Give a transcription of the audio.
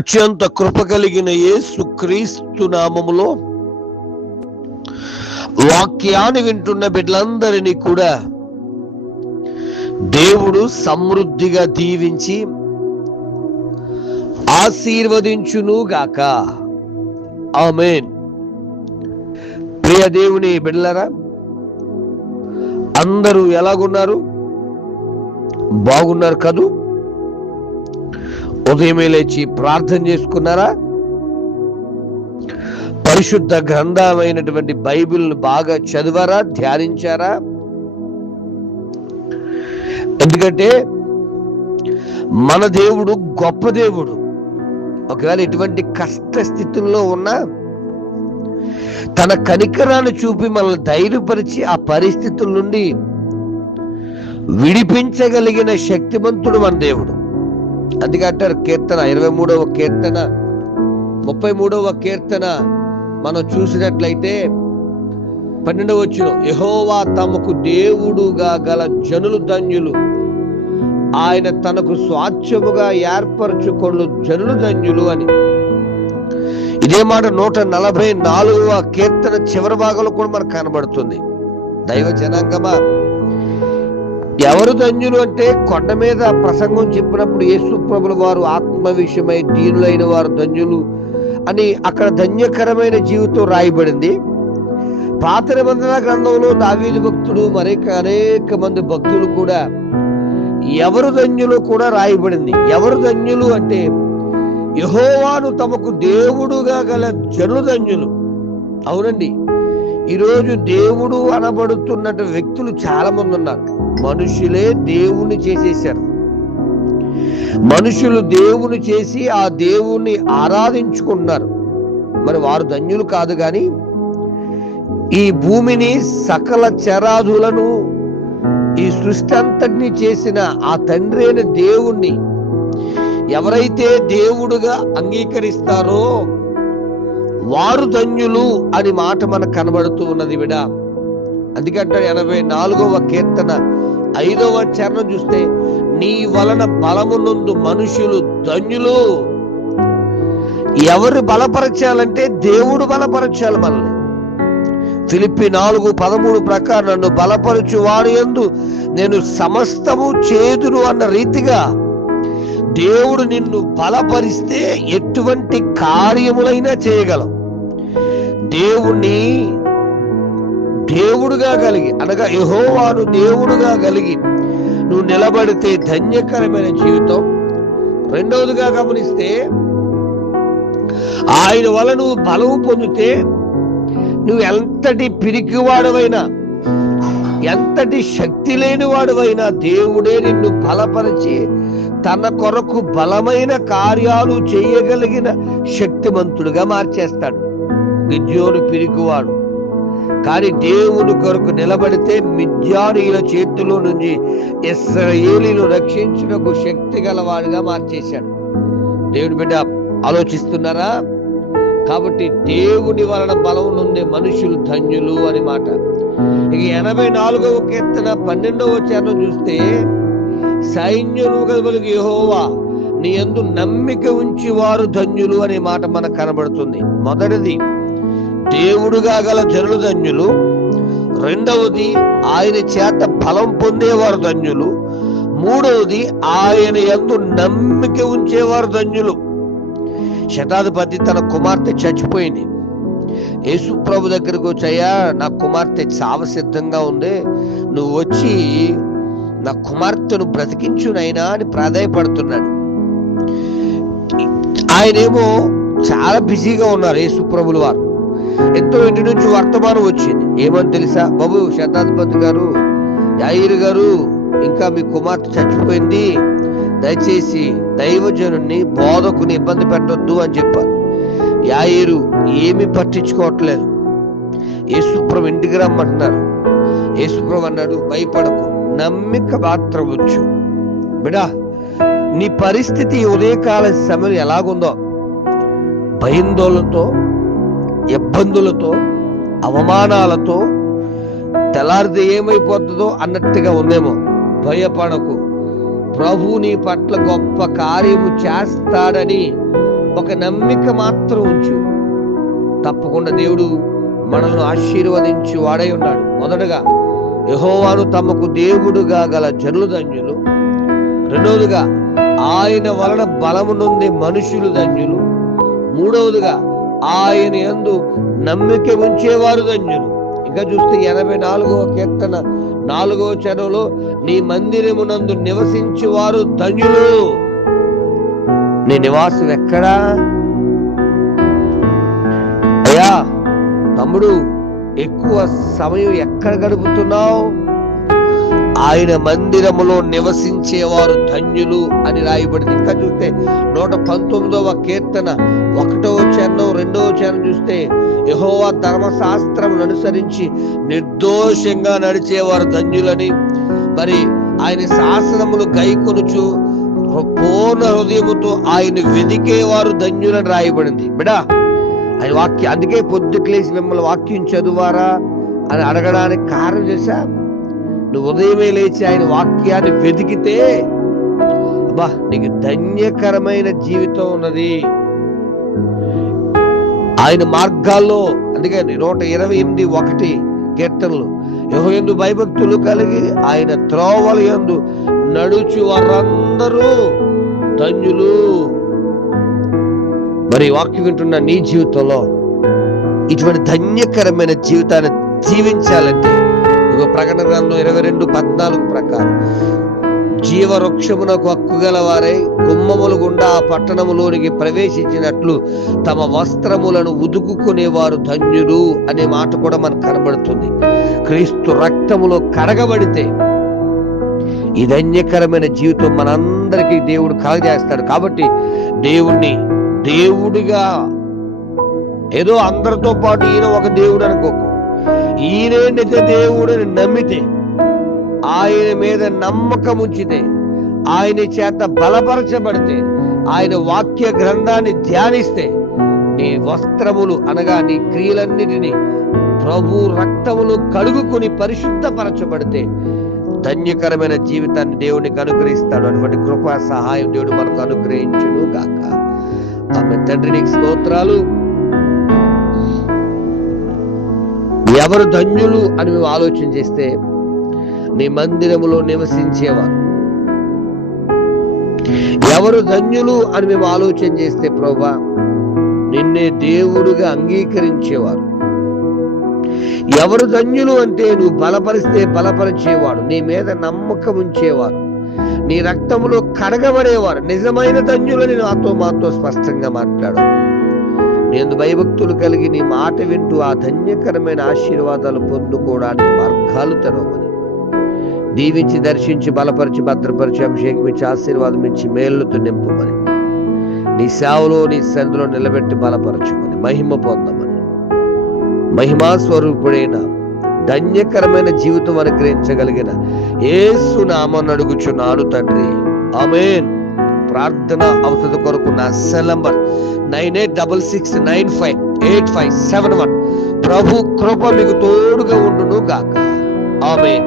అత్యంత కృప కలిగిన యేసుక్రీస్తు నామములో వాక్యాన్ని వింటున్న బిడ్డలందరినీ కూడా దేవుడు సమృద్ధిగా దీవించి ఆశీర్వదించును గాక. ఆమేన్. ప్రియ దేవుని బిడ్డలారా, అందరూ ఎలాగున్నారు? బాగున్నారు కదూ? ఉదయమే లేచి ప్రార్థన చేసుకున్నారా? పరిశుద్ధ గ్రంథమైనటువంటి బైబిల్ను బాగా చదివారా? ధ్యానించారా? ఎందుకంటే మన దేవుడు గొప్ప దేవుడు. ఒకవేళ ఎటువంటి కష్ట స్థితుల్లో ఉన్నా తన కనికరాన్ని చూపి మనల్ని ధైర్యపరిచి ఆ పరిస్థితుల నుండి విడిపించగలిగిన శక్తిమంతుడు మన దేవుడు. అందుకే అంటారు కీర్తన 23వ కీర్తన 33వ కీర్తన మనం చూసినట్లయితే 12వ వచనం, యెహోవా తమకు దేవుడుగా గల జనులు ధన్యులు, ఆయన తనకు స్వాస్థ్యముగా ఏర్పరచుకొను జనులు ధన్యులు అని. ఇదే మాట 144వ కీర్తన చివరి భాగంలో కూడా మనకు కనబడుతుంది. దైవ జనాంగమా, ఎవరు ధన్యులు అంటే కొండ మీద ప్రసంగం చెప్పినప్పుడు యేసు ప్రభుల వారు ఆత్మ విషయమై దీనులైన వారు ధన్యులు అని అక్కడ ధన్యకరమైన జీవితం రాయబడింది. పాత నిబంధన గ్రంథంలో దావీదు భక్తుడు అనేక మంది భక్తులు కూడా ఎవరు ధన్యులు కూడా రాయబడింది. ఎవరు ధన్యులు అంటే యెహోవాను తమకు దేవుడుగా గల జనులు ధన్యులు. అవునండి, ఈరోజు దేవుడు అనబడుతున్న వ్యక్తులు చాలా మంది ఉన్నారు. మనుషులే దేవుణ్ణి చేసేశారు. మనుషులు దేవుని చేసి ఆ దేవుణ్ణి ఆరాధించుకుంటున్నారు. మరి వారు ధన్యులు కాదు. కానీ ఈ భూమిని, సకల చరాదులను, ఈ సృష్టి అంతటిని చేసిన ఆ తండ్రి అయిన దేవుణ్ణి ఎవరైతే దేవుడుగా అంగీకరిస్తారో వారు ధన్యులు అని మాట మనకు కనబడుతూ ఉన్నది బిడ. అందుకంటే 84వ కీర్తన 5వ చరణం చూస్తే, నీ వలన బలమునందు మనుషులు ధన్యులు. ఎవరు బలపరచాలంటే దేవుడు బలపరచాలి మనల్ని. ఫిలిప్పి 4:13 ప్రకారం నన్ను బలపరచు వారి యందు నేను సమస్తము చేదును అన్న రీతిగా దేవుడు నిన్ను బలపరిస్తే ఎటువంటి కార్యములైనా చేయగలవు. దేవుణ్ణి దేవుడుగా కలిగి, అనగా యెహోవాను దేవుడుగా కలిగి నువ్వు నిలబడితే ధన్యకరమైన జీవితం. రెండవదిగా గమనిస్తే, ఆయన వల్ల నువ్వు బలము పొందితే నువ్వు ఎంతటి పిరికివాడవైనా, ఎంతటి శక్తి లేని వాడువైనా దేవుడే నిన్ను బలపరిచి తన కొరకు బలమైన కార్యాలు చేయగలిగిన శక్తిమంతుడుగా మార్చేస్తాడు. గిద్యోను పిరికివాడు, కానీ దేవుని కొరకు నిలబడితే మిద్యానీయుల చేతిలో నుంచి ఇశ్రాయేలీయులను రక్షించుటకు శక్తి గలవాడుగా మార్చేశాడు. దేవుని బిడ్డ ఆలోచిస్తున్నారా? కాబట్టి దేవుని వలన బలం నుండి మనుషులు ధన్యులు అని మాట. ఇక 84వ కీర్తన 12వ చరణం చూస్తే, సైన్యములకు యెహోవా నీ యందు నమ్మిక ఉంచి వారు ధన్యులు అనే మాట మనకు కనబడుతుంది. మొదటిది దేవుడుగా గల జనులు ధన్యులు. రెండవది ఆయన చేత బలం పొందేవారు ధన్యులు. మూడవది ఆయన యందు నమ్మిక ఉంచేవారు ధన్యులు. శతాధిపతి తన కుమార్తె చచ్చిపోయింది. యేసు ప్రభు దగ్గరకు వచ్చాయా, నా కుమార్తె చావ సిద్ధంగా ఉంది, నువ్వు వచ్చి నా కుమార్తెను బ్రతికించునైనా అని ప్రాధాయపడుతున్నాడు. ఆయనేమో చాలా బిజీగా ఉన్నారు. యేసు ప్రభుల వారు ఎంతో ఇంటి నుంచి వర్తమానం వచ్చింది. ఏమని తెలుసా? బాబు శతాధిపతి గారు, యాయిరు గారు, ఇంకా మీ కుమార్తె చచ్చిపోయింది, దయచేసి దైవజనుని బోధకుని ఇబ్బంది పెట్టొద్దు అని చెప్పారు. యాయిరు ఏమి పట్టించుకోవట్లేదు. యేసుప్రభు ఇంటికి రమ్మంటున్నారు. యేసుప్రభు అన్నాడు, భయపడకు, నమ్మిక మాత్రం వచ్చు. బిడా, నీ పరిస్థితి ఉదయకాల సమయం ఎలాగుందో, భయాందోళనతో, ఇబ్బందులతో, అవమానాలతో, తెల్లారితే ఏమైపోతుందో అన్నట్టుగా ఉందేమో. భయపడకు, ప్రభు నీ పట్ల గొప్ప కార్యము చేస్తాడని ఒక నమ్మిక మాత్రం ఉంచు. తప్పకుండా దేవుడు మనల్ని ఆశీర్వదించి వాడై ఉన్నాడు. మొదటగా యెహోవాను తమకు దేవుడుగా గల జనులు ధన్యులు. రెండవదిగా ఆయన వలన బలము నొందే మనుషులు ధన్యులు. మూడవదిగా ఆయన యందు నమ్మిక ఉంచేవారు ధన్యులు. ఇంకా చూస్తే 84వ కీర్తన 4వ చరణంలో నీ మందిరమునందు నివసించేవారు ధన్యులు. నీ నివాసం ఎక్కడా? అయ్యా తమ్ముడు, ఎక్కువ సమయం ఎక్కడ గడుపుతున్నావు? ఆయన మందిరములో నివసించేవారు ధన్యులు అని రాయబడింది. ఇంకా చూస్తే 119వ కీర్తన 1వ చరణం 2వ చరణం చూస్తే యెహోవా ధర్మశాస్త్రమును అనుసరించి నిర్దోషంగా నడిచేవారు ధన్యులని, మరి ఆయన శాసనములు గైకొనుచు పూర్ణ హృదయముతో ఆయన వెదికేవారు ధన్యులని రాయబడింది. బిడా, ఆయన వాక్యం, అందుకే పొద్దుట్లేసి మిమ్మల్ని వాక్యం చదువారా అని అడగడానికి కారణం చేశా. నువ్వు ఉదయమే లేచి ఆయన వాక్యాన్ని వెతికితే అబ్బా నీకు ధన్యకరమైన జీవితం ఉన్నది. ఆయన మార్గాల్లో, అందుకని 128:1 కీర్తనలు, యెహోవాయందు భయభక్తులు కలిగి ఆయన త్రోవల యందు నడుచు వారందరూ ధన్యులు. మరి వాక్యం వింటున్న నీ జీవితంలో ఇటువంటి ధన్యకరమైన జీవితాన్ని జీవించాలంటే ప్రకటన గ్రంథం 22:14 ప్రకారం జీవవృక్షమునకు హక్కు గల వారై గుమ్మములు గుండా ఆ పట్టణములోనికి ప్రవేశించినట్లు తమ వస్త్రములను ఉదుకుకునేవారు ధన్యులు అనే మాట కూడా మనకు కనబడుతుంది. క్రీస్తు రక్తములో కడగబడితే ఈ ధన్యకరమైన జీవితం మనందరికీ దేవుడు కలగజేస్తాడు. కాబట్టి దేవుణ్ణి దేవుడిగా ఏదో అందరితో పాటు ఈయన ఒక దేవుడు అనుకోకు. ఈయన నిజ దేవుడిని నమ్మితే, ఆయన మీద నమ్మకం ఉంచితే, ఆయన చేత బలపరచబడితే, ఆయన వాక్య గ్రంథాన్ని ధ్యానిస్తే నీ వస్త్రములు అనగా నీ క్రియలన్నిటినీ ప్రభు రక్తములు కడుగుకుని పరిశుద్ధపరచబడితే ధన్యకరమైన జీవితాన్ని దేవునికి అనుగ్రహిస్తాడు. అటువంటి కృపా సహాయం దేవుడు మనకు అనుగ్రహించును గాక. ఆమె తండ్రి నీకు స్తోత్రాలు. ఎవరు ధన్యులు అని మేము ఆలోచన చేస్తే నీ మందిరములో నివసించేవారు. ఎవరు ధన్యులు అని మేము ఆలోచన చేస్తే ప్రభువా నిన్నే దేవుడుగా అంగీకరించేవారు. ఎవరు ధన్యులు అంటే నువ్వు బలపరిస్తే బలపరిచేవాడు, నీ మీద నమ్మకం ఉంచేవారు, నీ రక్తములో కడగబడేవారు నిజమైన ధన్యులని మాతో స్పష్టంగా మాట్లాడు. నేను భయభక్తులు కలిగి నీ మాట వింటూ ఆ ధన్యకరమైన ఆశీర్వాదాలు పొందుకోవడానికి మార్గాలు తెరవమని దీవించి, దర్శించి, బలపరిచి, భద్రపరిచి, అభిషేకం ఇచ్చి, ఆశీర్వాదం ఇచ్చి, మేలుతో నింపమని, నీ సేవలో నీ సన్నిధిలో నిలబెట్టి బలపరచమని, మహిమ పొందమని, మహిమా స్వరూపుడైన ధన్యకరమైన జీవితం అనుగ్రహించగలిగిన యేసు నామమున అడుగుచున్నాను తండ్రి, ఆమేన్. ప్రార్థన అవసరం కొరకు నా సెల్ నంబర్ 9866958571. ప్రభు కృప మీకు తోడుగా ఉండును గాక. ఆమేన్.